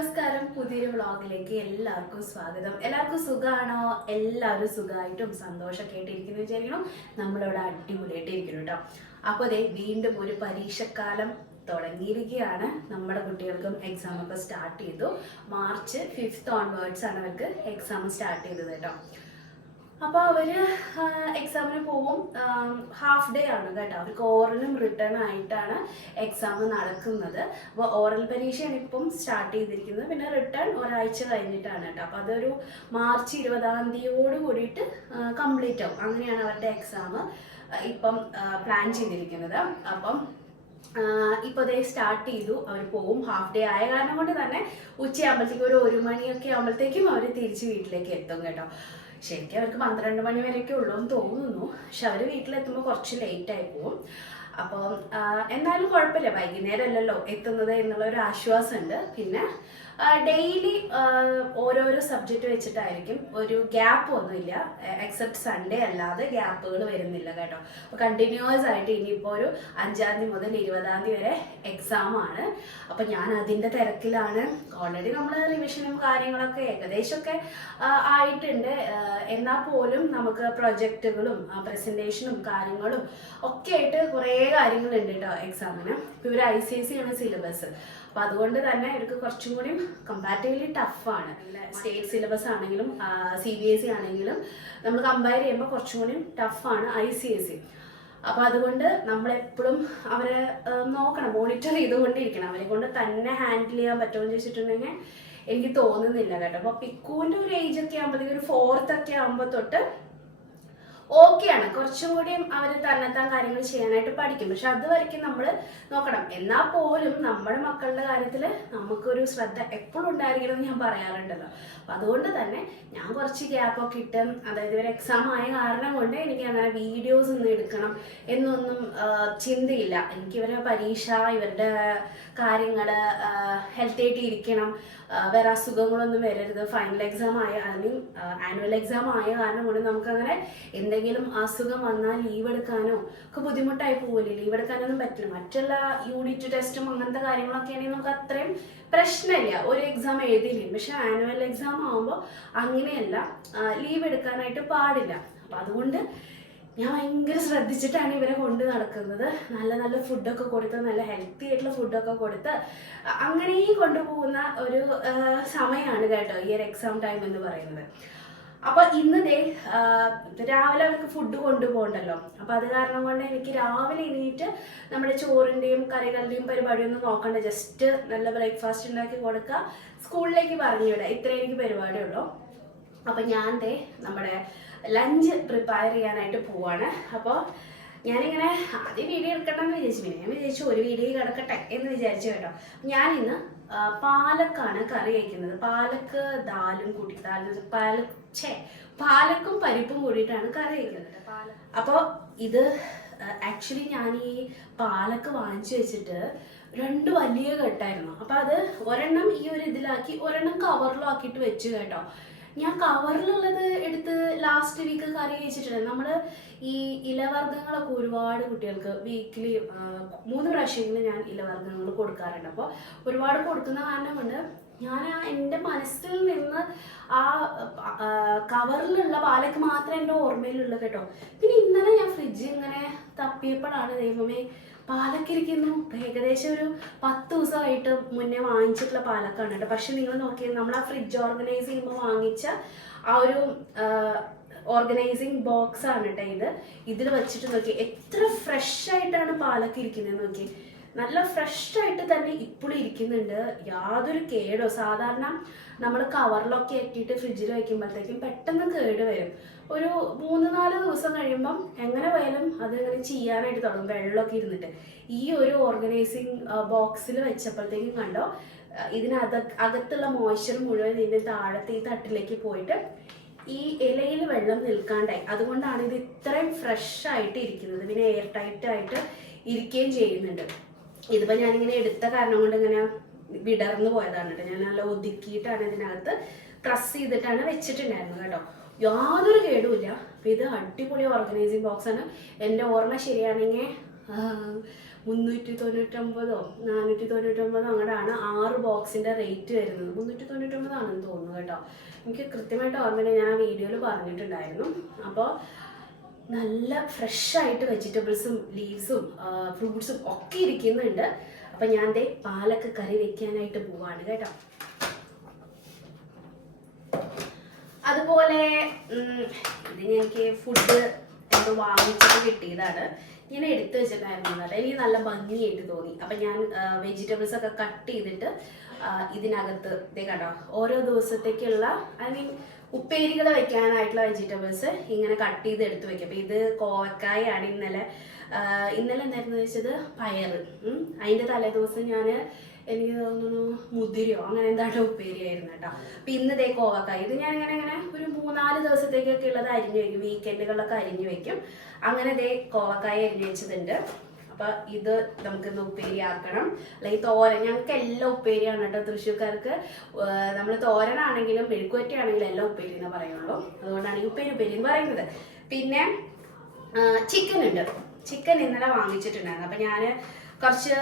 നമസ്കാരം. പുതിയൊരു വ്ളോഗിലേക്ക് എല്ലാവർക്കും സ്വാഗതം. എല്ലാവർക്കും സുഖമാണോ? എല്ലാവരും സുഖമായിട്ടും സന്തോഷമൊക്കെ ആയിട്ടിരിക്കുന്നു വിചാരിക്കണം. നമ്മളിവിടെ അടിപൊളിയായിട്ട് ഇരിക്കുന്നു കേട്ടോ. അപ്പോൾ അതെ, വീണ്ടും ഒരു പരീക്ഷക്കാലം തുടങ്ങിയിരിക്കുകയാണ്. നമ്മുടെ കുട്ടികൾക്കും എക്സാം ഒക്കെ സ്റ്റാർട്ട് ചെയ്തു. മാർച്ച് 5 ഓൺവേർഡ്സ് ആണ് അവർക്ക് എക്സാം സ്റ്റാർട്ട് ചെയ്തത് കേട്ടോ. അപ്പോൾ അവര് എക്സാമിന് പോവും. ഹാഫ് ഡേ ആണ് കേട്ടോ. അവർക്ക് ഓറലും റിട്ടേൺ ആയിട്ടാണ് എക്സാം നടക്കുന്നത്. അപ്പോൾ ഓറൽ പരീക്ഷയാണ് ഇപ്പം സ്റ്റാർട്ട് ചെയ്തിരിക്കുന്നത്. പിന്നെ റിട്ടേൺ ഒരാഴ്ച കഴിഞ്ഞിട്ടാണ് കേട്ടോ. അപ്പോൾ അതൊരു മാർച്ച് 20 കൂടിയിട്ട് കംപ്ലീറ്റ് ആവും. അങ്ങനെയാണ് അവരുടെ എക്സാം ഇപ്പം പ്ലാൻ ചെയ്തിരിക്കുന്നത്. അപ്പം ഇപ്പോൾ അതേ സ്റ്റാർട്ട് ചെയ്തു. അവർ പോവും. ഹാഫ് ഡേ ആയ കാരണം കൊണ്ട് തന്നെ ഉച്ചയാകുമ്പോഴത്തേക്കും ഒരു 1 മണിയൊക്കെ ആകുമ്പോഴത്തേക്കും അവർ തിരിച്ച് വീട്ടിലേക്ക് എത്തും കേട്ടോ. ശരിക്കും അവർക്ക് 12 മണി വരെയൊക്കെ ഉള്ളൂ എന്ന് തോന്നുന്നു. പക്ഷെ അവർ വീട്ടിലെത്തുമ്പോൾ കുറച്ച് ലേറ്റായി പോവും. അപ്പോൾ എന്നാലും കുഴപ്പമില്ല, വൈകുന്നേരം അല്ലല്ലോ എത്തുന്നത് എന്നുള്ളൊരു ആശ്വാസമുണ്ട്. പിന്നെ ഡെയിലി ഓരോരോ സബ്ജക്റ്റ് വെച്ചിട്ടായിരിക്കും. ഒരു ഗ്യാപ്പ് ഒന്നുമില്ല. എക്സെപ്റ്റ് സൺഡേ അല്ലാതെ ഗ്യാപ്പുകൾ വരുന്നില്ല കേട്ടോ. അപ്പോൾ കണ്ടിന്യൂസ് ആയിട്ട് ഇനിയിപ്പോൾ ഒരു 5-ാം തീയതി മുതൽ 20-ാം തീയതി വരെ എക്സാം ആണ്. അപ്പം ഞാൻ അതിൻ്റെ തിരക്കിലാണ്. ഓൾറെഡി നമ്മൾ റിവിഷനും കാര്യങ്ങളൊക്കെ ഏകദേശമൊക്കെ ആയിട്ടുണ്ട്. എന്നാൽ പോലും നമുക്ക് പ്രൊജക്റ്റുകളും പ്രസൻറ്റേഷനും കാര്യങ്ങളും ഒക്കെ ആയിട്ട് കുറേ കാര്യങ്ങളുണ്ട് കേട്ടോ എക്സാമിന്. ഇപ്പോൾ ഇവർ ICSE ആണ് സിലബസ്. അപ്പോൾ അതുകൊണ്ട് തന്നെ ഇവർക്ക് കുറച്ചും കൂടി കമ്പാരിറ്റീവ്ലി ടഫാണ്. സ്റ്റേറ്റ് സിലബസ് ആണെങ്കിലും CBSE ആണെങ്കിലും നമ്മൾ കമ്പയർ ചെയ്യുമ്പോൾ കുറച്ചും കൂടി ടഫാണ് ICSE. അപ്പോൾ അതുകൊണ്ട് നമ്മളെപ്പോഴും അവരെ നോക്കണം, മോണിറ്റർ ചെയ്തുകൊണ്ടിരിക്കണം. അവരെ കൊണ്ട് തന്നെ ഹാൻഡിൽ ചെയ്യാൻ പറ്റുമെന്ന് ചോദിച്ചിട്ടുണ്ടെങ്കിൽ എനിക്ക് തോന്നുന്നില്ല കേട്ടോ. അപ്പോൾ പിക്കുവിൻ്റെ ഒരു ഏജൊക്കെ ആകുമ്പോഴത്തേക്ക് ഒരു 4th ഒക്കെ ആകുമ്പോൾ തൊട്ട് ഓക്കെയാണ്. കുറച്ചും കൂടി അവർ തന്നെത്താൻ കാര്യങ്ങൾ ചെയ്യാനായിട്ട് പഠിക്കും. പക്ഷെ അതുവരെയ്ക്കും നമ്മൾ നോക്കണം. എന്നാൽ പോലും നമ്മുടെ മക്കളുടെ കാര്യത്തിൽ നമുക്കൊരു ശ്രദ്ധ എപ്പോഴും ഉണ്ടായിരിക്കണം എന്ന് ഞാൻ പറയാറുണ്ടല്ലോ. അപ്പം അതുകൊണ്ട് തന്നെ ഞാൻ കുറച്ച് ഗ്യാപ്പൊക്കെ ഇട്ട്, അതായത് ഇവർ എക്സാം ആയ കാരണം കൊണ്ട് എനിക്ക് അങ്ങനെ വീഡിയോസ് ഒന്നും എടുക്കണം എന്നൊന്നും ചിന്തയില്ല. എനിക്കിവരെ പരീക്ഷ, ഇവരുടെ കാര്യങ്ങൾ, ഹെൽത്തി ആയിട്ട് ഇരിക്കണം, വേറെ അസുഖങ്ങളൊന്നും വരരുത്. ഫൈനൽ എക്സാം ആയ ആനുവൽ എക്സാം ആയ കാരണം കൊണ്ട് നമുക്കങ്ങനെ എന്തെങ്കിലും അസുഖം വന്നാൽ ലീവ് എടുക്കാനോ ഒക്കെ ബുദ്ധിമുട്ടായി പോവില്ലേ. ലീവ് എടുക്കാനൊന്നും പറ്റില്ല. മറ്റുള്ള യൂണിറ്റ് ടെസ്റ്റും അങ്ങനത്തെ കാര്യങ്ങളൊക്കെ ആണെങ്കിൽ നമുക്ക് അത്രയും പ്രശ്നമില്ല, ഒരു എക്സാം എഴുതിയില്ലേ. പക്ഷെ ആനുവൽ എക്സാം ആകുമ്പോൾ അങ്ങനെയല്ല, ലീവ് എടുക്കാനായിട്ട് പാടില്ല. അപ്പം അതുകൊണ്ട് ഞാൻ ഭയങ്കര ശ്രദ്ധിച്ചിട്ടാണ് ഇവരെ കൊണ്ട് നടക്കുന്നത്. നല്ല നല്ല ഫുഡൊക്കെ കൊടുത്ത്, നല്ല ഹെൽത്തി ആയിട്ടുള്ള ഫുഡൊക്കെ കൊടുത്ത് അങ്ങനെയും കൊണ്ടുപോകുന്ന ഒരു സമയമാണ് കേട്ടോ ഈ ഒരു എക്സാം ടൈം എന്ന് പറയുന്നത്. അപ്പോൾ ഇന്നതേ രാവിലെ അവർക്ക് ഫുഡ് കൊണ്ടുപോകണ്ടല്ലോ. അപ്പോൾ അത് കാരണം കൊണ്ട് എനിക്ക് രാവിലെ എണീറ്റ് നമ്മുടെ ചോറിൻ്റെയും കറികളുടെയും പരിപാടിയൊന്നും നോക്കണ്ട. ജസ്റ്റ് നല്ല ബ്രേക്ക്ഫാസ്റ്റ് ഉണ്ടാക്കി കൊടുക്കുക, സ്കൂളിലേക്ക് പറഞ്ഞു വിടുക. ഇത്രയും എനിക്ക് പരിപാടിയുള്ളൂ. അപ്പം ഞാൻ നമ്മുടെ ലഞ്ച് പ്രിപ്പയർ ചെയ്യാനായിട്ട് പോവാണ്. അപ്പോൾ ഞാനിങ്ങനെ ആദ്യം വീഡിയോ എടുക്കണമെന്ന് വിചാരിച്ചു. പിന്നെ ഞാൻ വിചാരിച്ചു ഒരു വീഡിയോ കിടക്കട്ടെ എന്ന് വിചാരിച്ചു കേട്ടോ. ഞാനിന്ന് പാലക്കാണ് കറി വയ്ക്കുന്നത്. പാലക്ക് ദാലും കൂടി, പാലക്കും പരിപ്പും കൂടിയിട്ടാണ് കറി വയ്ക്കുന്നത്. അപ്പോൾ ഇത് ആക്ച്വലി ഞാൻ ഈ പാലക്ക് വാങ്ങിച്ചു വെച്ചിട്ട് 2 വലിയ കെട്ടായിരുന്നു. അപ്പോൾ അത് ഒരെണ്ണം ഈ ഒരു ഇതിലാക്കി, ഒരെണ്ണം കവറിലും ആക്കിയിട്ട് വെച്ചു കേട്ടോ. ഞാൻ കവറിലുള്ളത് എടുത്ത് ലാസ്റ്റ് വീക്ക് കറി വെച്ചിട്ടുണ്ട്. നമ്മൾ ഈ ഇലവർഗ്ഗങ്ങളൊക്കെ ഒരുപാട് കുട്ടികൾക്ക് വീക്കിലി 3 പ്രാവശ്യമെങ്കിലും ഞാൻ ഇലവർഗ്ഗങ്ങൾ കൊടുക്കാറുണ്ട്. അപ്പോൾ ഒരുപാട് കൊടുക്കുന്ന കാരണം കൊണ്ട് ഞാൻ എൻ്റെ മനസ്സിൽ നിന്ന് ആ കവറിലുള്ള പാലക്ക് മാത്രമേ എൻ്റെ ഓർമ്മയിലുള്ളൂ കേട്ടോ. പിന്നെ ഇന്നലെ ഞാൻ ഫ്രിഡ്ജ് ഇങ്ങനെ തപ്പിയപ്പോഴാണ് ദൈവമേ പാലക്കിരിക്കുന്നു. ഏകദേശം ഒരു 10 ദിവസമായിട്ട് മുന്നേ വാങ്ങിച്ചിട്ടുള്ള പാലക്കാണ് കേട്ടോ. പക്ഷെ നിങ്ങൾ നോക്കിയാൽ നമ്മൾ ആ ഫ്രിഡ്ജ് ഓർഗനൈസ് ചെയ്യുമ്പോൾ വാങ്ങിച്ച ആ ഒരു ഓർഗനൈസിങ് ബോക്സ് ആണ് കേട്ടോ ഇത്. ഇതിൽ വെച്ചിട്ട് നോക്കി എത്ര ഫ്രഷ് ആയിട്ടാണ് പാലക്ക് ഇരിക്കുന്നത് നോക്കി. നല്ല ഫ്രഷ് ആയിട്ട് തന്നെ ഇപ്പോഴും ഇരിക്കുന്നുണ്ട്. യാതൊരു കേടോ. സാധാരണ നമ്മൾ കവറിലൊക്കെ ഇട്ടിട്ട് ഫ്രിഡ്ജിൽ വയ്ക്കുമ്പോഴത്തേക്കും പെട്ടെന്ന് കേട് വരും. ഒരു 3-4 ദിവസം കഴിയുമ്പം എങ്ങനെ പോയാലും അത് ഇങ്ങനെ ചെയ്യാനായിട്ട് തുടങ്ങും, വെള്ളമൊക്കെ ഇരുന്നിട്ട്. ഈ ഒരു ഓർഗനൈസിങ് ബോക്സിൽ വെച്ചപ്പോഴത്തേക്കും കണ്ടോ, അകത്തുള്ള മോയ്സ്ചർ മുഴുവൻ ഇതിൻ്റെ താഴത്തെ ഈ തട്ടിലേക്ക് പോയിട്ട് ഈ ഇലയിൽ വെള്ളം നിൽക്കാണ്ടായി. അതുകൊണ്ടാണ് ഇത് ഇത്രയും ഫ്രഷ് ആയിട്ട് ഇരിക്കുന്നത്. പിന്നെ എയർ ടൈറ്റ് ആയിട്ട് ഇരിക്കുകയും ചെയ്യുന്നുണ്ട്. ഇതിപ്പോൾ ഞാനിങ്ങനെ എടുത്ത കാരണം കൊണ്ട് ഇങ്ങനെ വിടർന്നു പോയതാണ് കേട്ടോ. ഞാൻ നല്ല ഒതുക്കിയിട്ടാണ് ഇതിനകത്ത് പ്രസ് ചെയ്തിട്ടാണ് വെച്ചിട്ടുണ്ടായിരുന്നത് കേട്ടോ. യാതൊരു കേടുമില്ല. അപ്പോൾ ഇത് അടിപൊളി ഓർഗനൈസിങ് ബോക്സാണ്. എൻ്റെ ഓർമ്മ ശരിയാണെങ്കിൽ 399 499 അങ്ങോട്ടാണ് 6 ബോക്സിൻ്റെ റേറ്റ് വരുന്നത്. 399 ആണെന്ന് തോന്നുന്നു കേട്ടോ. എനിക്ക് കൃത്യമായിട്ട് ഓർമ്മയില്ല, ഞാൻ ആ വീഡിയോയിൽ പറഞ്ഞിട്ടുണ്ടായിരുന്നു. അപ്പോൾ നല്ല ഫ്രഷായിട്ട് വെജിറ്റബിൾസും ലീവ്സും ഫ്രൂട്ട്സും ഒക്കെ ഇരിക്കുന്നുണ്ട്. അപ്പം ഞാൻ ദേ പാലക്ക് കറി വെക്കാനായിട്ട് പോവാണ് കേട്ടോ. അതുപോലെ ഇത് എനിക്ക് ഫുഡ് എന്തോ വാങ്ങിച്ചിട്ട് കിട്ടിയതാണ്. ഇങ്ങനെ എടുത്തു വെച്ചിട്ടായിരുന്നു കേട്ടോ. എനിക്ക് നല്ല ഭംഗിയായിട്ട് തോന്നി. അപ്പം ഞാൻ വെജിറ്റബിൾസ് ഒക്കെ കട്ട് ചെയ്തിട്ട് ഇതിനകത്ത് ഇതേ കണ്ടോ ഓരോ ദിവസത്തേക്കുള്ള ഉപ്പേരികൾ വെക്കാനായിട്ടുള്ള വെജിറ്റബിൾസ് ഇങ്ങനെ കട്ട് ചെയ്ത് എടുത്ത് വെക്കും. അപ്പം ഇത് കോവക്കായാണ്. ഇന്നലെ എന്തായിരുന്നു വെച്ചത്, പയർ. അതിൻ്റെ തലേദിവസം ഞാൻ എനിക്ക് തോന്നുന്നു മുതിരയോ അങ്ങനെ എന്തായിട്ട് ഉപ്പേരിയായിരുന്നു കേട്ടോ. അപ്പം ഇന്ന് ഇതേ കോവക്കായ ഇത് ഞാൻ ഇങ്ങനെ ഒരു 3-4 ദിവസത്തേക്കൊക്കെ ഉള്ളത് അരിഞ്ഞു വെക്കും. വീക്കെൻഡുകളിലൊക്കെ അരിഞ്ഞു വെക്കും. അങ്ങനെ ഇതേ കോവക്കായ അരിഞ്ഞു വെച്ചതുണ്ട്. അപ്പം ഇത് നമുക്കിന്ന് ഉപ്പേരി ആക്കണം. അല്ലെങ്കിൽ തോരൻ, ഞങ്ങൾക്ക് എല്ലാം ഉപ്പേരിയാണ് കേട്ടോ. തൃശ്ശൂർക്കാർക്ക് നമ്മൾ തോരനാണെങ്കിലും മെഴുക്കുവരട്ടിയാണെങ്കിലും എല്ലാം ഉപ്പേരി എന്ന് പറയുള്ളൂ. അതുകൊണ്ടാണ് ഈ ഉപ്പേരി എന്ന് പറയുന്നത്. പിന്നെ ചിക്കൻ ഉണ്ട്. ചിക്കൻ ഇന്നലെ വാങ്ങിച്ചിട്ടുണ്ടായിരുന്നു. അപ്പം ഞാൻ കുറച്ച്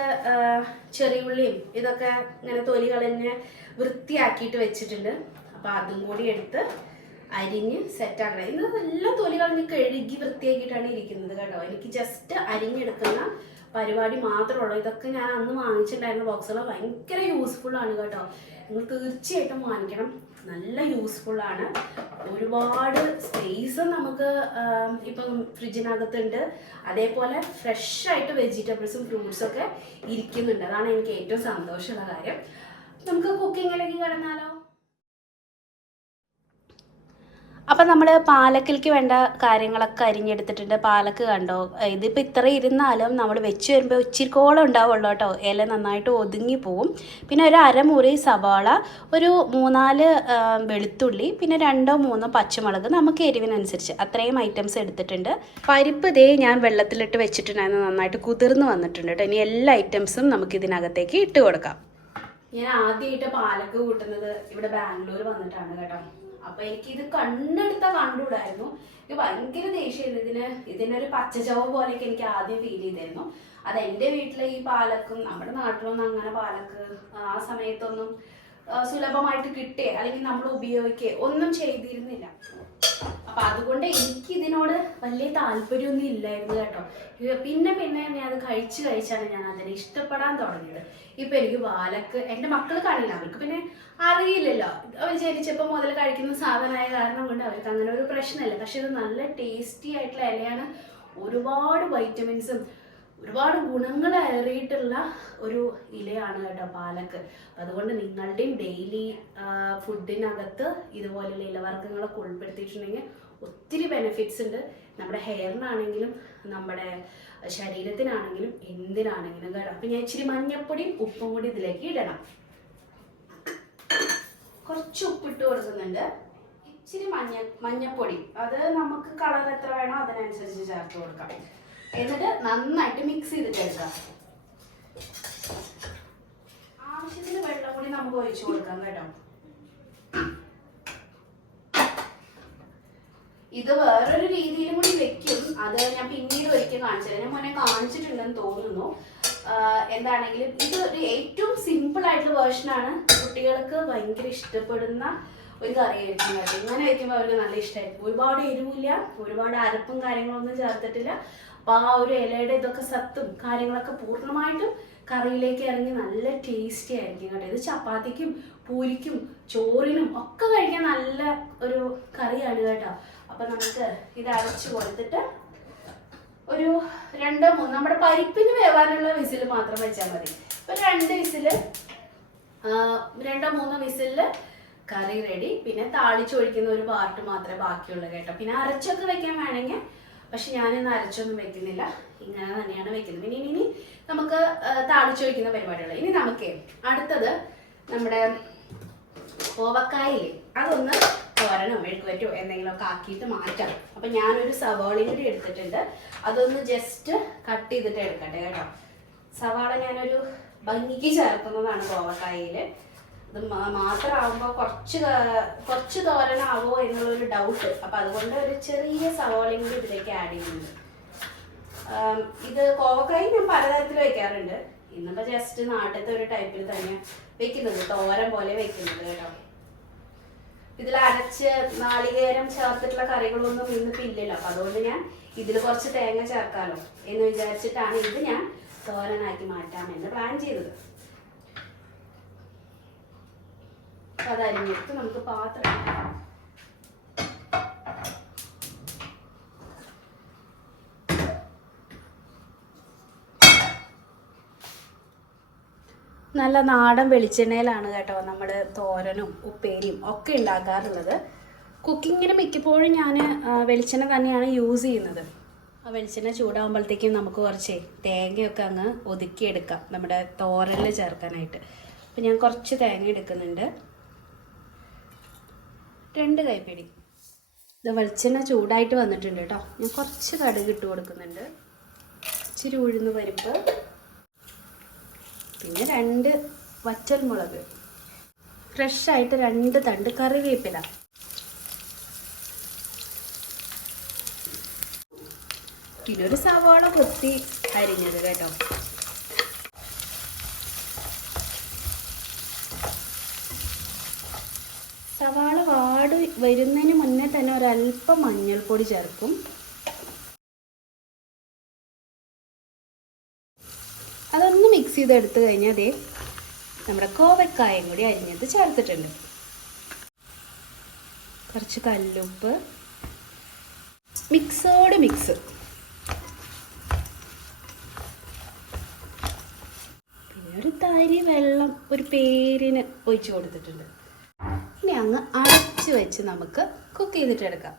ചെറിയുള്ളിയും ഇതൊക്കെ ഇങ്ങനെ തൊലി കളഞ്ഞ് വൃത്തിയാക്കിയിട്ട് വെച്ചിട്ടുണ്ട്. അപ്പോൾ അതും കൂടി എടുത്ത് അരിഞ്ഞ് സെറ്റാക്കണം. ഇന്ന് എല്ലാം തൊലി കളഞ്ഞ് കഴുകി വൃത്തിയാക്കിയിട്ടാണ് ഇരിക്കുന്നത് കേട്ടോ. എനിക്ക് ജസ്റ്റ് അരിഞ്ഞെടുക്കുന്ന പരിപാടി മാത്രമേ ഉള്ളൂ. ഇതൊക്കെ ഞാൻ അന്ന് വാങ്ങിച്ചിട്ടുണ്ടായിരുന്ന ബോക്സുകൾ ഭയങ്കര യൂസ്ഫുള്ളാണ് കേട്ടോ. നിങ്ങൾ തീർച്ചയായിട്ടും വാങ്ങിക്കണം. നല്ല യൂസ്ഫുള്ളാണ്. ഒരുപാട് സ്പേസ് നമുക്ക് ഇപ്പം ഫ്രിഡ്ജിനകത്തുണ്ട്. അതേപോലെ ഫ്രഷായിട്ട് വെജിറ്റബിൾസും ഫ്രൂട്ട്സും ഒക്കെ ഇരിക്കുന്നുണ്ട്. അതാണ് എനിക്ക് ഏറ്റവും സന്തോഷമുള്ള കാര്യം. നമുക്ക് കുക്കിങ്ങിലേക്ക് കിടന്നാലോ? അപ്പം നമ്മൾ പാലക്കിലേക്ക് വേണ്ട കാര്യങ്ങളൊക്കെ അരിഞ്ഞെടുത്തിട്ടുണ്ട്. പാലക്ക് കണ്ടോ, ഇതിപ്പോൾ ഇത്ര ഇരുന്നാലും നമ്മൾ വെച്ച് വരുമ്പോൾ ഇച്ചിരിക്കോളം ഉണ്ടാവുള്ളൂ കേട്ടോ. ഇല നന്നായിട്ട് ഒതുങ്ങി പോവും. പിന്നെ ഒരു അരമുറി സവാള, ഒരു 3-4 വെളുത്തുള്ളി, പിന്നെ 2-3 പച്ചമുളക്, നമുക്ക് എരിവിനനുസരിച്ച് അത്രയും ഐറ്റംസ് എടുത്തിട്ടുണ്ട്. പരിപ്പ് ഇതേ ഞാൻ വെള്ളത്തിലിട്ട് വെച്ചിട്ടുണ്ടായിരുന്നു, നന്നായിട്ട് കുതിർന്ന് വന്നിട്ടുണ്ട് കേട്ടോ. ഇനി എല്ലാ ഐറ്റംസും നമുക്ക് ഇതിനകത്തേക്ക് ഇട്ട് കൊടുക്കാം. ഞാൻ ആദ്യമായിട്ട് പാലക്ക് കൂട്ടുന്നത് ഇവിടെ ബാംഗ്ലൂർ വന്നിട്ടാണ് കേട്ടോ. അപ്പൊ എനിക്കിത് കണ്ടുകൂടായിരുന്നു. ഇത് ഭയങ്കര ദേഷ്യം. ഇതിനൊരു പച്ചച്ചവ പോലെയൊക്കെ എനിക്ക് ആദ്യം ഫീൽ ചെയ്തായിരുന്നു. അത് എൻ്റെ വീട്ടിലെ ഈ പാലക്കും നമ്മുടെ നാട്ടിലൊന്നും അങ്ങനെ പാലക്ക് ആ സമയത്തൊന്നും സുലഭമായിട്ട് കിട്ടുകയോ അല്ലെങ്കിൽ നമ്മൾ ഉപയോഗിക്കുകയോ ഒന്നും ചെയ്തിരുന്നില്ല. അപ്പൊ അതുകൊണ്ട് എനിക്ക് ഇതിനോട് വലിയ താല്പര്യമൊന്നും ഇല്ലായിരുന്നു കേട്ടോ. പിന്നെ ഞാൻ അത് കഴിച്ചാണ് ഞാൻ അതിനെ ഇഷ്ടപ്പെടാൻ തുടങ്ങിയത്. ഇപ്പൊ എനിക്ക് പാലക്ക്, എൻ്റെ മക്കൾ കാണില്ല, അവർക്ക് പിന്നെ അറിയില്ലല്ലോ. അവർ ജനിച്ചപ്പോൾ മുതൽ കഴിക്കുന്ന സാധനമായ കാരണം കൊണ്ട് അവർക്ക് അങ്ങനെ ഒരു പ്രശ്നമില്ല. പക്ഷെ ഇത് നല്ല ടേസ്റ്റി ആയിട്ടുള്ള ഇലയാണ്. ഒരുപാട് വൈറ്റമിൻസും ഒരുപാട് ഗുണങ്ങൾ ഏറിയിട്ടുള്ള ഒരു ഇലയാണ് കേട്ടോ പാലക്ക്. അതുകൊണ്ട് നിങ്ങളുടെയും ഡെയിലി ഫുഡിനകത്ത് ഇതുപോലെയുള്ള ഇലവർഗ്ഗങ്ങളൊക്കെ ഉൾപ്പെടുത്തിയിട്ടുണ്ടെങ്കിൽ ഒത്തിരി ബെനിഫിറ്റ്സ് ഉണ്ട്. നമ്മുടെ ഹെയറിനാണെങ്കിലും നമ്മുടെ ശരീരത്തിനാണെങ്കിലും എന്തിനാണെങ്കിലും കേട്ടോ. അപ്പം ഞാൻ ഇച്ചിരി മഞ്ഞപ്പൊടിയും ഉപ്പും കൂടി ഇതിലേക്ക് ഇടണം. കുറച്ച് ഉപ്പിട്ട് കൊടുക്കുന്നുണ്ട്. ഇച്ചിരി മഞ്ഞപ്പൊടി, അത് നമുക്ക് കളർ എത്ര വേണോ അതിനനുസരിച്ച് ചേർത്ത് കൊടുക്കാം. എന്നിട്ട് നന്നായിട്ട് മിക്സ് ചെയ്തിട്ട് എടുക്കാം. ആവശ്യത്തിന് വെള്ളം കൂടി നമുക്ക് ഒഴിച്ചു കൊടുക്കാം കേട്ടോ. ഇത് വേറൊരു രീതിയിലും കൂടി വെക്കും. അത് ഞാൻ പിന്നീട് ഒരിക്കൽ കാണിച്ചുതരാം. ഞാൻ മുന്നേ കാണിച്ചിട്ടുണ്ടെന്ന് തോന്നുന്നു. എന്താണെങ്കിലും ഇത് ഒരു ഏറ്റവും സിമ്പിൾ ആയിട്ടുള്ള വേർഷനാണ്. കുട്ടികൾക്ക് ഭയങ്കര ഇഷ്ടപ്പെടുന്ന ഒരു കറിയായിരിക്കും കേട്ടോ. ഇങ്ങനെ വയ്ക്കുമ്പോൾ അവർക്ക് നല്ല ഇഷ്ടമായിരിക്കും. ഒരുപാട് എരിവില്ല, ഒരുപാട് അരപ്പും കാര്യങ്ങളൊന്നും ചേർത്തിട്ടില്ല. അപ്പോൾ ആ ഒരു ഇലയുടെ ഇതൊക്കെ സത്തും കാര്യങ്ങളൊക്കെ പൂർണ്ണമായിട്ടും കറിയിലേക്ക് ഇറങ്ങി നല്ല ടേസ്റ്റി ആയിരിക്കും കേട്ടോ. ഇത് ചപ്പാത്തിക്കും പൂരിക്കും ചോറിനും ഒക്കെ കഴിക്കാൻ നല്ല ഒരു കറിയാണ് കേട്ടോ. അപ്പം നമുക്ക് ഇത് അടച്ചു കൊടുത്തിട്ട് ഒരു 2-3 നമ്മുടെ പരിപ്പിന് വേവാനുള്ള വിസിൽ മാത്രം വെച്ചാൽ മതി. ഇപ്പം 2 വിസില് 2-3 വിസിലിൽ കറി റെഡി. പിന്നെ താളിച്ചൊഴിക്കുന്ന ഒരു പാർട്ട് മാത്രമേ ബാക്കിയുള്ളൂ കേട്ടോ. പിന്നെ അരച്ചൊക്കെ വെക്കാൻ വേണമെങ്കിൽ, പക്ഷെ ഞാനിന്ന് അരച്ചൊന്നും വെക്കുന്നില്ല, ഇങ്ങനെ തന്നെയാണ് വെക്കുന്നത്. പിന്നെ ഇനി നമുക്ക് താളിച്ചൊഴിക്കുന്ന പരിപാടികൾ. ഇനി നമുക്ക് അടുത്തത് നമ്മുടെ കോവക്കായില്ലേ, അതൊന്ന് തോരനോ മെഴുക്കുവരട്ടോ എന്തെങ്കിലുമൊക്കെ ആക്കിയിട്ട് മാറ്റാം. അപ്പം ഞാനൊരു സവാളയും കൂടി എടുത്തിട്ടുണ്ട്. അതൊന്ന് ജസ്റ്റ് കട്ട് ചെയ്തിട്ട് എടുക്കട്ടെ കേട്ടോ. സവാള ഞാനൊരു ഭംഗിക്ക് ചേർക്കുന്നതാണ് കോവക്കായിൽ. ഇത് മാത്രമാകുമ്പോൾ കുറച്ച് തോരനാവോ എന്നുള്ളൊരു ഡൗട്ട്. അപ്പം അതുകൊണ്ട് ഒരു ചെറിയ സവാളയും കൂടി ഇതിലേക്ക് ആഡ് ചെയ്യുന്നുണ്ട്. ഇത് കോവക്കായി ഞാൻ പലതരത്തിൽ വെക്കാറുണ്ട്. ഇന്നിപ്പോൾ ജസ്റ്റ് നാട്ടിലത്തെ ഒരു ടൈപ്പിൽ തന്നെ വെക്കുന്നത്, തോരൻ പോലെ വെക്കുന്നത് കേട്ടോ. ഇതിൽ അരച്ച് നാളികേരം ചേർത്തിട്ടുള്ള കറികളൊന്നും ഇന്നിപ്പോൾ ഇല്ലല്ലോ. അപ്പം അതുകൊണ്ട് ഞാൻ ഇതിൽ കുറച്ച് തേങ്ങ ചേർക്കാമല്ലോ എന്ന് വിചാരിച്ചിട്ടാണ് ഇത് ഞാൻ തോരനാക്കി മാറ്റാമെന്ന് പ്ലാൻ ചെയ്തത്. അപ്പം അതരിഞ്ഞെടുത്ത് നമുക്ക് പാത്രം നല്ല നാടൻ വെളിച്ചെണ്ണയിലാണ് കേട്ടോ നമ്മൾ തോരനും ഉപ്പേരിയും ഒക്കെ ഉണ്ടാക്കാറുള്ളത്. കുക്കിങ്ങിന് മിക്കപ്പോഴും ഞാൻ വെളിച്ചെണ്ണ തന്നെയാണ് യൂസ് ചെയ്യുന്നത്. ആ വെളിച്ചെണ്ണ ചൂടാകുമ്പോഴത്തേക്കും നമുക്ക് കുറച്ച് തേങ്ങയൊക്കെ അങ്ങ് ഒതുക്കിയെടുക്കാം നമ്മുടെ തോരനിൽ ചേർക്കാനായിട്ട്. അപ്പം ഞാൻ കുറച്ച് തേങ്ങ എടുക്കുന്നുണ്ട്, 2 കൈപ്പിടി. ഇത് വെളിച്ചെണ്ണ ചൂടായിട്ട് വന്നിട്ടുണ്ട് കേട്ടോ. ഞാൻ കുറച്ച് കടുക് ഇട്ട് കൊടുക്കുന്നുണ്ട്, ഇച്ചിരി ഉഴുന്ന് പരിപ്പ്, പിന്നെ 2 വറ്റൽമുളക്, ഫ്രഷായിട്ട് 2 തണ്ട് കറിവേപ്പില, പിന്നെ ഒരു സവാള കൊത്തി അരിഞ്ഞത് കേട്ടോ. സവാള വരുന്നതിന് മുന്നേ തന്നെ ഒരല്പം മഞ്ഞൾപ്പൊടി ചേർക്കും. അതൊന്ന് മിക്സ് ചെയ്തെടുത്ത് കഴിഞ്ഞാൽ അതേ നമ്മുടെ കോവക്കായും കൂടി അരിഞ്ഞത് ചേർത്തിട്ടുണ്ട്. കുറച്ച് കല്ലുപ്പ്, മിക്സ് പിന്നെ ഒരു തരി വെള്ളം ഒരു പേരിന് ഒഴിച്ച് കൊടുത്തിട്ടുണ്ട്. ഇനി അങ്ങ് അടച്ച് വെച്ച് നമുക്ക് കുക്ക് ചെയ്തിട്ടെടുക്കാം.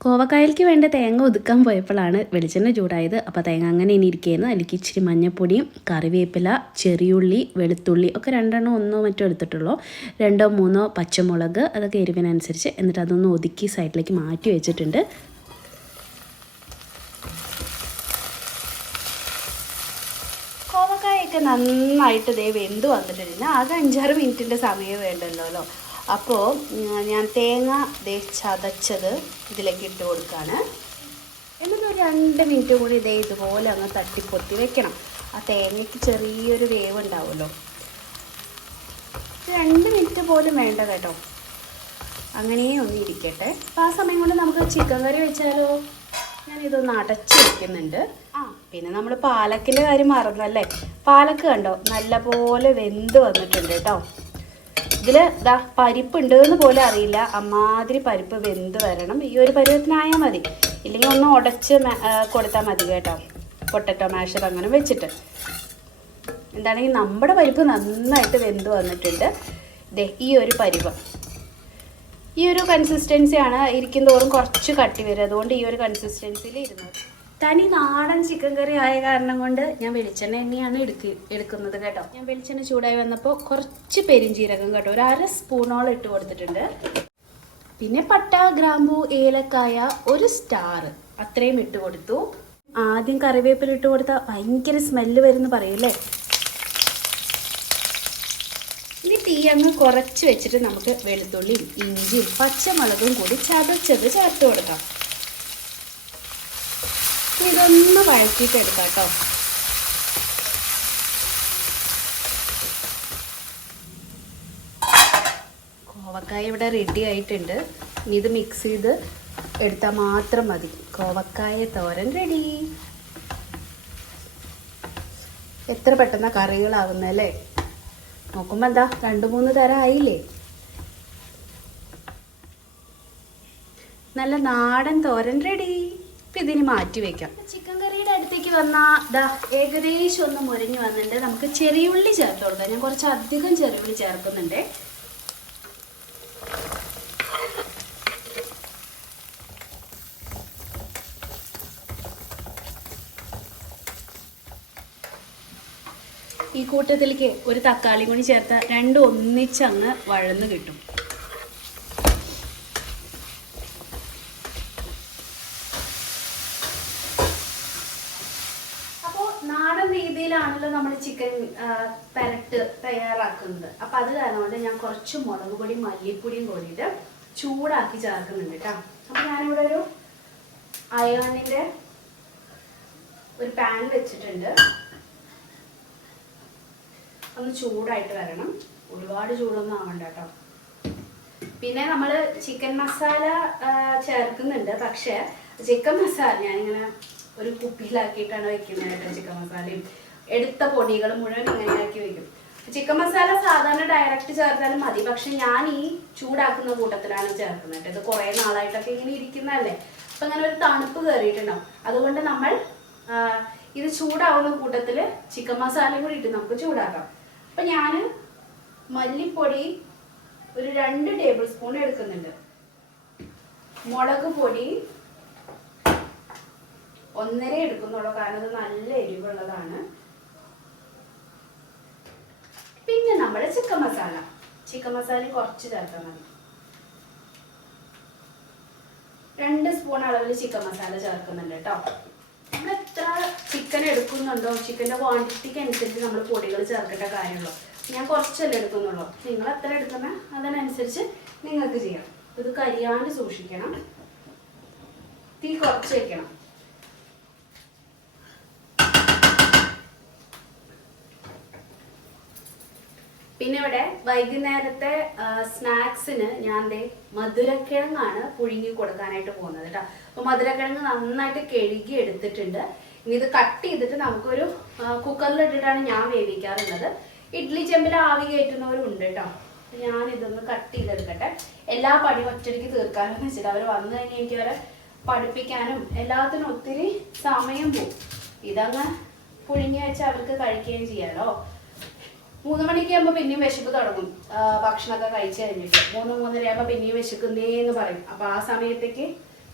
കോവക്കായൽക്ക് വേണ്ട തേങ്ങ ഒതുക്കാൻ പോയപ്പോഴാണ് വെളിച്ചെണ്ണ ചൂടായത്. അപ്പോൾ തേങ്ങ അങ്ങനെ ഇനി ഇരിക്കുകയെന്ന് അതിലേക്ക് ഇച്ചിരി മഞ്ഞൾപ്പൊടിയും കറിവേപ്പില, ചെറിയുള്ളി, വെളുത്തുള്ളി ഒക്കെ 2 1 മറ്റോ എടുത്തിട്ടുള്ളൂ, 2 3 പച്ചമുളക്, അതൊക്കെ എരിവിനനുസരിച്ച്. എന്നിട്ട് അതൊന്ന് ഒതുക്കി സൈഡിലേക്ക് മാറ്റി വെച്ചിട്ടുണ്ട്. കോവക്കായൊക്കെ നന്നായിട്ട് വെന്ത് വന്നിട്ടുണ്ട്. ആകെ 5-6 മിനിറ്റിൻ്റെ സമയം വേണ്ടല്ലോ. അപ്പോൾ ഞാൻ തേങ്ങ ചതച്ചത് ഇതിലേക്ക് ഇട്ട് കൊടുക്കുകയാണ്. എന്നിട്ട് ഒരു 2 മിനിറ്റ് കൂടി ഇതുപോലെ അങ്ങ് തട്ടിപ്പൊത്തി വെക്കണം. ആ തേങ്ങയ്ക്ക് ചെറിയൊരു വേവ് ഉണ്ടാവുമല്ലോ. 2 മിനിറ്റ് പോലും വേണ്ട കേട്ടോ, അങ്ങനെ ഒന്ന് ഇരിക്കട്ടെ. അപ്പോൾ ആ സമയം കൊണ്ട് നമുക്ക് ചിക്കൻ കറി വെച്ചാലോ. ഞാനിതൊന്ന് അടച്ച് വയ്ക്കുന്നുണ്ട്. പിന്നെ നമ്മൾ പാലക്കിൻ്റെ കാര്യം മറന്നല്ലേ. പാലക്ക് കണ്ടോ നല്ലപോലെ വെന്ത് വന്നിട്ടുണ്ട് കേട്ടോ. ഇതിൽ പരിപ്പുണ്ട് എന്ന് പോലും അറിയില്ല, അമ്മാതിരി പരിപ്പ് വെന്ത് വരണം. ഈ ഒരു പരുവത്തിനായാൽ മതി, ഇല്ലെങ്കിൽ ഒന്ന് ഉടച്ച് കൊടുത്താൽ മതി കേട്ടോ. പൊട്ടറ്റോ മാഷർ അങ്ങനെ വെച്ചിട്ട് എന്താണെങ്കിൽ നമ്മുടെ പരിപ്പ് നന്നായിട്ട് വെന്ത് വന്നിട്ടുണ്ട്. ഈ ഒരു പരുവം, ഈ ഒരു കൺസിസ്റ്റൻസിയാണ്. ഇരിക്കും തോറും കുറച്ച് കട്ടി വരും, അതുകൊണ്ട് ഈ ഒരു കൺസിസ്റ്റൻസിയിൽ ഇരുന്നത്. തനി നാടൻ ചിക്കൻ കറി ആയ കാരണം കൊണ്ട് ഞാൻ വെളിച്ചെണ്ണ തന്നെയാണ് എടുക്കുന്നത് കേട്ടോ. ഞാൻ വെളിച്ചെണ്ണ ചൂടായി വന്നപ്പോൾ കുറച്ച് പെരിഞ്ചീരകം കേട്ടോ, ഒരു 1/2 സ്പൂണോളം ഇട്ട് കൊടുത്തിട്ടുണ്ട്. പിന്നെ പട്ട, ഗ്രാമ്പൂ, ഏലക്കായ, 1 സ്റ്റാർ അത്രയും ഇട്ട് കൊടുത്തു. ആദ്യം കറിവേപ്പില ഇട്ട് കൊടുത്താൽ ഭയങ്കര സ്മെല്ല് വരുമെന്ന് പറയൂല്ലേ. ഇനി തീ അങ്ങ് കുറച്ച് വെച്ചിട്ട് നമുക്ക് വെളുത്തുള്ളിയും ഇഞ്ചിയും പച്ചമുളകും കൂടി ചതച്ചത് ചേർത്ത് കൊടുക്കാം. ഇതൊന്ന് വഴറ്റിയിട്ടെടുക്കാം കേട്ടോ. കോവക്കായ ഇവിടെ റെഡി ആയിട്ടുണ്ട്. ഇനി ഇത് മിക്സ് ചെയ്ത് എടുത്താൽ മാത്രം മതി. കോവക്കായ തോരൻ റെഡി. എത്ര പെട്ടെന്ന് കറികളാവുന്നല്ലേ. നോക്കുമ്പോൾ എന്താ 2-3 തരം ആയില്ലേ. നല്ല നാടൻ തോരൻ റെഡി. ഇപ്പം ഇതിന് മാറ്റി വയ്ക്കാം. ചിക്കൻ കറിയുടെ അടുത്തേക്ക് വന്നാൽ ഏകദേശം ഒന്ന് മുരിഞ്ഞ് വന്നിട്ടുണ്ട്. നമുക്ക് ചെറിയുള്ളി ചേർത്ത് കൊടുക്കാം. ഞാൻ കുറച്ച് അധികം ചെറിയുള്ളി ചേർക്കുന്നുണ്ട്. ഈ കൂട്ടത്തിലേക്ക് ഒരു തക്കാളി കൂടി ചേർത്താൽ 2 ഒന്നിച്ചങ്ങ് വഴന്ന് കിട്ടും. നാടൻ രീതിയിലാണല്ലോ നമ്മൾ ചിക്കൻ പെരട്ട് തയ്യാറാക്കുന്നത്. അപ്പം അത് കാരണം കൊണ്ട് ഞാൻ കുറച്ച് മുളക് പൊടിയും മല്ലിപ്പൊടിയും കൂടിയിട്ട് ചൂടാക്കി ചേർക്കുന്നുണ്ട് കേട്ടോ. അപ്പം ഞാനിവിടെ ഒരു അയോണിൻ്റെ ഒരു പാൻ വെച്ചിട്ടുണ്ട്. ഒന്ന് ചൂടായിട്ട് വരണം, ഒരുപാട് ചൂടൊന്നും ആവണ്ട കേട്ടോ. പിന്നെ നമ്മൾ ചിക്കൻ മസാല ചേർക്കുന്നുണ്ട്. പക്ഷേ ചിക്കൻ മസാല ഞാനിങ്ങനെ ഒരു കുപ്പിയിലാക്കിയിട്ടാണ് വെക്കുന്നത് കേട്ടോ. ചിക്കൻ മസാലയും എടുത്ത പൊടികൾ മുഴുവൻ ഇങ്ങനെയാക്കി വെക്കും. ചിക്കൻ മസാല സാധാരണ ഡയറക്റ്റ് ചേർത്താലും മതി, പക്ഷെ ഞാൻ ഈ ചൂടാക്കുന്ന കൂട്ടത്തിലാണ് ചേർക്കുന്നത്. ഇത് കുറേ നാളായിട്ടൊക്കെ ഇങ്ങനെ ഇരിക്കുന്നതല്ലേ, അപ്പം അങ്ങനെ ഒരു തണുപ്പ് കയറിയിട്ടുണ്ടാവും. അതുകൊണ്ട് നമ്മൾ ഇത് ചൂടാവുന്ന കൂട്ടത്തിൽ ചിക്കൻ മസാലയും കൂടി ഇട്ട് നമുക്ക് ചൂടാക്കാം. അപ്പം ഞാൻ മല്ലിപ്പൊടി ഒരു 2 ടേബിൾ സ്പൂൺ എടുക്കുന്നുണ്ട്. മുളക് പൊടി 1.5 എടുക്കുന്നുള്ളൂ, കാരണം ഇത് നല്ല എരിവുള്ളതാണ്. പിന്നെ നമ്മുടെ ചിക്കൻ മസാല കുറച്ച് ചേർത്താൽ മതി. 2 സ്പൂൺ അളവിൽ ചിക്കൻ മസാല ചേർക്കുന്നുണ്ട് കേട്ടോ. നമ്മൾ എത്ര ചിക്കൻ എടുക്കുന്നുണ്ടോ, ചിക്കൻ്റെ ക്വാണ്ടിറ്റിക്ക് അനുസരിച്ച് നമ്മൾ പൊടികൾ ചേർക്കേണ്ട കാര്യമുള്ളൂ. ഞാൻ കുറച്ചല്ലേ എടുക്കുന്നുള്ളൂ, നിങ്ങൾ എത്ര എടുക്കുന്ന അതിനനുസരിച്ച് നിങ്ങൾക്ക് ചെയ്യാം. ഇത് കരിയാണ്ട് സൂക്ഷിക്കണം, തീ കുറച്ച് വെക്കണം. പിന്നെ ഇവിടെ വൈകുന്നേരത്തെ സ്നാക്സിന് ഞാൻ മധുരക്കിഴങ്ങാണ് പുഴുങ്ങി കൊടുക്കാനായിട്ട് പോകുന്നത് കേട്ടോ. അപ്പോൾ മധുരക്കിഴങ്ങ് നന്നായിട്ട് കഴുകി എടുത്തിട്ടുണ്ട്. ഇനി ഇത് കട്ട് ചെയ്തിട്ട് നമുക്കൊരു കുക്കറിലിട്ടിട്ടാണ് ഞാൻ വേവിക്കാറുള്ളത്. ഇഡ്ഡലി ചെമ്പിൽ ആവി കയറ്റുന്നവരുണ്ട് കേട്ടോ. ഞാനിതൊന്ന് കട്ട് ചെയ്തെടുക്കട്ടെ. എല്ലാ പണിയും ഒറ്റയ്ക്ക് തീർക്കാനെന്ന് വെച്ചിട്ട് അവർ വന്നു കഴിഞ്ഞാൽ എനിക്ക് അവരെ പഠിപ്പിക്കാനും എല്ലാത്തിനും ഒത്തിരി സമയം പോകും. ഇതങ്ങ് പുഴുങ്ങി വെച്ച് അവർക്ക് കഴിക്കുകയും ചെയ്യാമല്ലോ. 3 മണിക്ക് ആകുമ്പോൾ പിന്നെയും വിശപ്പ് തുടങ്ങും. ഭക്ഷണമൊക്കെ കഴിച്ചു കഴിഞ്ഞിട്ട് 3-3:30 ആകുമ്പോൾ പിന്നെയും വിശക്കുന്നേന്ന് പറയും. അപ്പോൾ ആ സമയത്തേക്ക്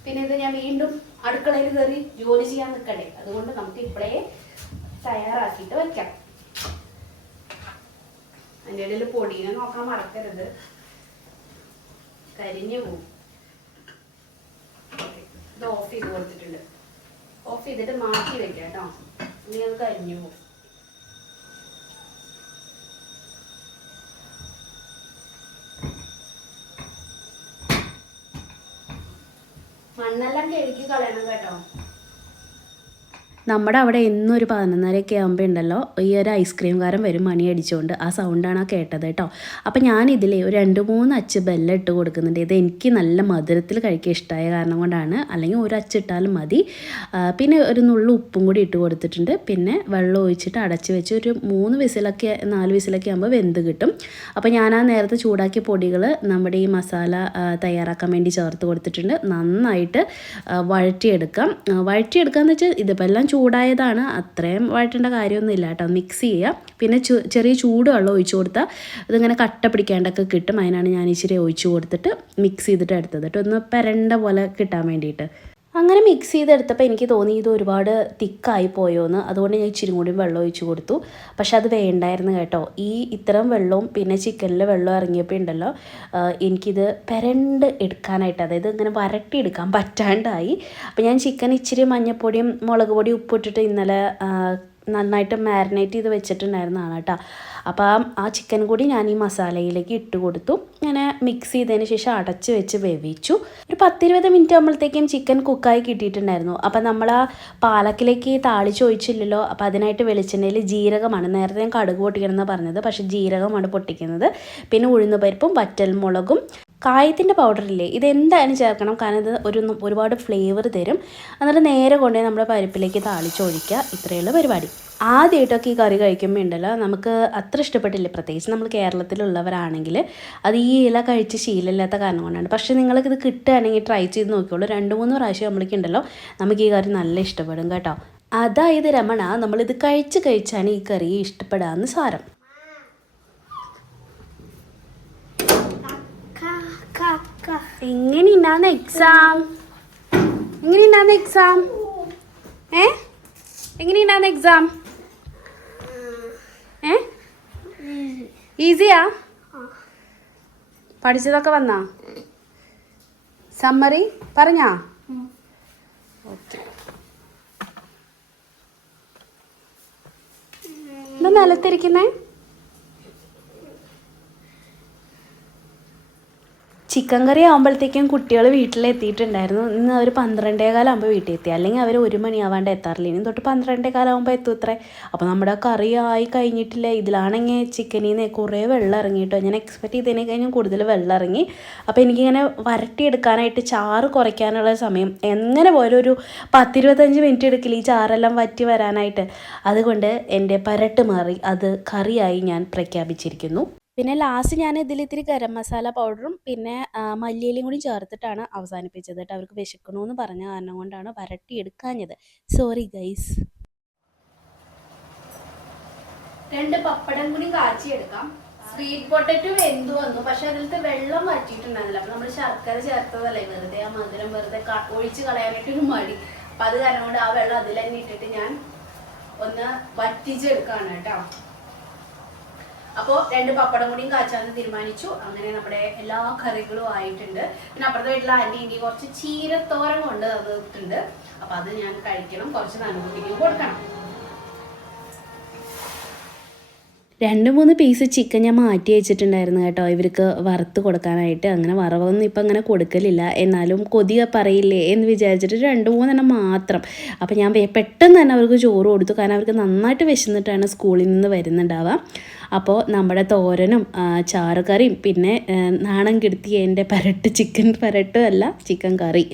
പിന്നെ ഇത് ഞാൻ വീണ്ടും അടുക്കളയിൽ കയറി ജോലി ചെയ്യാൻ നിൽക്കണ്ടേ. അതുകൊണ്ട് നമുക്ക് ഇപ്പോഴേ തയ്യാറാക്കിയിട്ട് വെക്കാം. അതിൻ്റെ ഇടയിൽ പൊടിയെ നോക്കാൻ മറക്കരുത്, കരിഞ്ഞു പോവും. ഇത് ഓഫ് ചെയ്ത് കൊടുത്തിട്ടുണ്ട്. ഓഫ് ചെയ്തിട്ട് മാറ്റി വെക്കാം കേട്ടോ, ഇനി അത് കരിഞ്ഞു പോകും. മണ്ണെല്ലാം കഴുകി കളയണം കേട്ടോ. നമ്മുടെ അവിടെ എന്നും ഒരു 11:30 ആകുമ്പോൾ ഉണ്ടല്ലോ ഈ ഒരു ഐസ്ക്രീംകാരൻ വരും മണി അടിച്ചുകൊണ്ട്. ആ സൗണ്ടാണ് ആ കേട്ടത് കേട്ടോ. അപ്പം ഞാനിതിലേ ഒരു 2-3 അച്ച് ബെല്ലം ഇട്ട് കൊടുക്കുന്നുണ്ട്. ഇത് എനിക്ക് നല്ല മധുരത്തിൽ കഴിക്കാൻ ഇഷ്ടമായ കാരണം കൊണ്ടാണ്, അല്ലെങ്കിൽ ഒരു അച്ചിട്ടാലും മതി. പിന്നെ ഒരു നുള്ളു ഉപ്പും കൂടി ഇട്ട് കൊടുത്തിട്ടുണ്ട്. പിന്നെ വെള്ളം ഒഴിച്ചിട്ട് അടച്ച് വെച്ച് ഒരു 4 വിസിലൊക്കെ ആകുമ്പോൾ വെന്ത് കിട്ടും. അപ്പോൾ ഞാൻ ആ നേരത്തെ ചൂടാക്കിയ പൊടികൾ നമ്മുടെ ഈ മസാല തയ്യാറാക്കാൻ വേണ്ടി ചേർത്ത് കൊടുത്തിട്ടുണ്ട്. നന്നായിട്ട് വഴറ്റിയെടുക്കാന്ന് വെച്ചാൽ ഇതിപ്പോൾ എല്ലാം ചൂടായതാണ്, അത്രയും വഴറ്റേണ്ട കാര്യമൊന്നുമില്ല കേട്ടോ. മിക്സ് ചെയ്യുക. പിന്നെ ചെറിയ ചൂടുവെള്ളം ഒഴിച്ചു കൊടുത്താൽ ഇതിങ്ങനെ കട്ട പിടിക്കാണ്ടൊക്കെ കിട്ടും. അതിനാണ് ഞാൻ ഇച്ചിരി ഒഴിച്ചു കൊടുത്തിട്ട് മിക്സ് ചെയ്തിട്ട് എടുത്തത് കേട്ടോ, ഒന്ന് പെരണ്ട പോലെ കിട്ടാൻ വേണ്ടിയിട്ട്. അങ്ങനെ മിക്സ് ചെയ്തെടുത്തപ്പോൾ എനിക്ക് തോന്നി ഇത് ഒരുപാട് തിക്കായി പോയോന്ന്. അതുകൊണ്ട് ഞാൻ ഇച്ചിരി കൂടി വെള്ളം ഒഴിച്ച് കൊടുത്തു. പക്ഷെ അത് വേണ്ടായിരുന്നു കേട്ടോ. ഇത്തരം വെള്ളവും പിന്നെ ചിക്കനിൽ വെള്ളം ഇറങ്ങിയപ്പോൾ ഉണ്ടല്ലോ എനിക്കിത് പെരണ്ട് എടുക്കാനായിട്ട്, അതായത് ഇങ്ങനെ വരട്ടി എടുക്കാൻ പറ്റാണ്ടായി. അപ്പോൾ ഞാൻ ചിക്കൻ ഇച്ചിരി മഞ്ഞൾപ്പൊടിയും മുളക് പൊടിയും ഉപ്പിട്ടിട്ട് ഇന്നലെ നന്നായിട്ട് മാരിനേറ്റ് ചെയ്ത് വെച്ചിട്ടുണ്ടായിരുന്നതാണ് കേട്ടോ. അപ്പോൾ ആ ചിക്കൻ കൂടി ഞാൻ ഈ മസാലയിലേക്ക് ഇട്ട് കൊടുത്തു. ഇങ്ങനെ മിക്സ് ചെയ്തതിന് ശേഷം അടച്ച് വെച്ച് വേവിച്ചു. ഒരു 10-20 മിനിറ്റ് ആകുമ്പോഴത്തേക്കും ചിക്കൻ കുക്കായി കിട്ടിയിട്ടുണ്ടായിരുന്നു. അപ്പോൾ നമ്മൾ ആ പാലക്കിലേക്ക് താളിച്ചൊഴിച്ചില്ലല്ലോ. അപ്പോൾ അതിനായിട്ട് വെളിച്ചെണ്ണയിൽ ജീരകമാണ്, നേരത്തെ ഞാൻ കടുക് പൊട്ടിക്കണമെന്ന് പറഞ്ഞത്, പക്ഷേ ജീരകമാണ് പൊട്ടിക്കുന്നത്. പിന്നെ ഉഴുന്നുപരിപ്പും വറ്റൽമുളകും കായത്തിൻ്റെ പൗഡറില്ലേ, ഇതെന്തായാലും ചേർക്കണം, കാരണം ഇത് ഒരുപാട് ഫ്ലേവർ തരും. എന്നിട്ട് നേരെ കൊണ്ടുപോയി നമ്മുടെ പരിപ്പിലേക്ക് താളിച്ചൊഴിക്കുക. ഇത്രയുള്ള പരിപാടി. ആദ്യമായിട്ടൊക്കെ ഈ കറി കഴിക്കുമ്പോൾ ഉണ്ടല്ലോ നമുക്ക് അത്ര ഇഷ്ടപ്പെട്ടില്ല, പ്രത്യേകിച്ച് നമ്മൾ കേരളത്തിലുള്ളവരാണെങ്കിൽ. അത് ഈ ഇല കഴിച്ച് ശീലമില്ലാത്ത കാരണം കൊണ്ടാണ്. പക്ഷേ നിങ്ങൾക്കിത് കിട്ടുകയാണെങ്കിൽ ട്രൈ ചെയ്ത് നോക്കിയോളൂ. 2-3 പ്രാവശ്യം നമ്മൾക്കുണ്ടല്ലോ നമുക്ക് ഈ കറി നല്ല ഇഷ്ടപ്പെടും കേട്ടോ. അതായത് രമണ, നമ്മളിത് കഴിച്ചാണ് ഈ കറി ഇഷ്ടപ്പെടാമെന്ന് സാരം. എങ്ങനെയുണ്ടാകുന്ന എക്സാം? എങ്ങനെയുണ്ടാകുന്ന എക്സാം? ഈസിയാ? പഠിച്ചതൊക്കെ വന്നാ? സമ്മറി പറഞ്ഞാ? ഓക്കെ. എന്താ നിലത്തിരിക്കുന്നേ? ചിക്കൻ കറി ആകുമ്പോഴത്തേക്കും കുട്ടികൾ വീട്ടിലെത്തിയിട്ടുണ്ടായിരുന്നു. ഇന്ന് അവർ 12:15 വീട്ടിൽ എത്തി. അല്ലെങ്കിൽ അവർ 1 മണിയാവാണ്ട് എത്താറില്ല. ഇനി തൊട്ട് 12:15 എത്തും അത്രേ. അപ്പോൾ നമ്മുടെ കറി ആയി കഴിഞ്ഞിട്ടില്ല. ഇതിലാണെങ്കിൽ ചിക്കനിൽ നിന്ന് കുറേ വെള്ളം ഇറങ്ങിയിട്ടോ. ഞാൻ എക്സ്പെക്ട് ചെയ്തതിനെ കഴിഞ്ഞും കൂടുതൽ വെള്ളം ഇറങ്ങി. അപ്പോൾ എനിക്കിങ്ങനെ വരട്ടിയെടുക്കാനായിട്ട് ചാറ് കുറയ്ക്കാനുള്ള സമയം എങ്ങനെ പോലും ഒരു 10-25 മിനിറ്റ് എടുക്കില്ല ഈ ചാറെല്ലാം വറ്റി വരാനായിട്ട്. അതുകൊണ്ട് എൻ്റെ പരട്ട് മാറി അത് കറിയായി ഞാൻ പ്രഖ്യാപിച്ചിരിക്കുന്നു. പിന്നെ ലാസ്റ്റ് ഞാൻ ഇതിൽ ഇത്തിരി ഗരം മസാല പൗഡറും പിന്നെ മല്ലിയിലയും കൂടി ചേർത്തിട്ടാണ് അവസാനിപ്പിച്ചത് കേട്ടോ. അവർക്ക് വിശക്കണമെന്ന് പറഞ്ഞ കാരണം കൊണ്ടാണ് വരട്ടിയെടുക്കാഞ്ഞത്. Sorry guys. 2 പപ്പടം കൂടി കാച്ചിയെടുക്കാം. സ്വീറ്റ് പൊട്ടറ്റോ വെന്തു വന്നു, പക്ഷെ അതിലത്തെ വെള്ളം വറ്റിയിട്ടുണ്ടായിരുന്നില്ല. അപ്പൊ നമ്മൾ ശർക്കര ചേർത്തതല്ലേ, വെറുതെ ആ മധുരം വെറുതെ ഒഴിച്ച് കളയാനായിട്ട് ഒരു മടി. അപ്പൊ അത് കാരണം കൊണ്ട് ആ വെള്ളം അതിൽ തന്നെ ഇട്ടിട്ട് ഞാൻ ഒന്ന് വറ്റിച്ചെടുക്കാണ് കേട്ടോ. അപ്പോൾ 2 പപ്പടം കൂടിയും കാച്ചാന്ന് തീരുമാനിച്ചു. അങ്ങനെ നമ്മുടെ എല്ലാ കറികളും ആയിട്ടുണ്ട്. പിന്നെ അപ്പുറത്തെ വീട്ടിലെ ആൻറ്റി ഇനി കുറച്ച് ചീരത്തോരൻ കൊണ്ട് തന്നിട്ടുണ്ട്. അപ്പൊ അത് ഞാൻ കഴിക്കണം, കുറച്ച് നനുകുട്ടിക്ക് കൊടുക്കണം. 2-3 പീസ് ചിക്കൻ ഞാൻ മാറ്റി വെച്ചിട്ടുണ്ടായിരുന്നു കേട്ടോ, ഇവർക്ക് വറുത്ത് കൊടുക്കാനായിട്ട്. അങ്ങനെ വറവൊന്നും ഇപ്പം അങ്ങനെ കൊടുക്കലില്ല. എന്നാലും കൊതി പറയില്ലേ എന്ന് വിചാരിച്ചിട്ട് 2-3 മാത്രം. അപ്പം ഞാൻ പെട്ടെന്ന് തന്നെ അവർക്ക് ചോറ് കൊടുത്തു. കാരണം അവർക്ക് നന്നായിട്ട് വിശന്നിട്ടാണ് സ്കൂളിൽ നിന്ന് വരുന്നുണ്ടാവുക. അപ്പോൾ നമ്മുടെ തോരനും ചാറുകറിയും പിന്നെ നാണം കെടുത്തിയ എൻ്റെ ചിക്കൻ പരട്ടും അല്ല ചിക്കൻ കറി,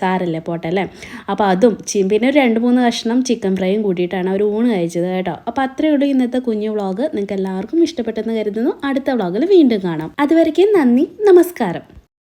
സാരല്ലേ പോട്ടെ അല്ലേ. അപ്പോൾ അതും പിന്നെ ഒരു 2-3 കഷ്ണം ചിക്കൻ ഫ്രൈയും കൂട്ടിയിട്ടാണ് അവർ ഊണ് കഴിച്ചത് കേട്ടോ. അപ്പോൾ അത്രയേ ഉള്ളൂ ഇന്നത്തെ കുഞ്ഞു വ്ളോഗ്. നിങ്ങൾക്ക് എല്ലാവർക്കും ഇഷ്ടപ്പെട്ടെന്ന് കരുതുന്നു. അടുത്ത വ്ളോഗിൽ വീണ്ടും കാണാം. അതുവരയ്ക്കും നന്ദി, നമസ്കാരം.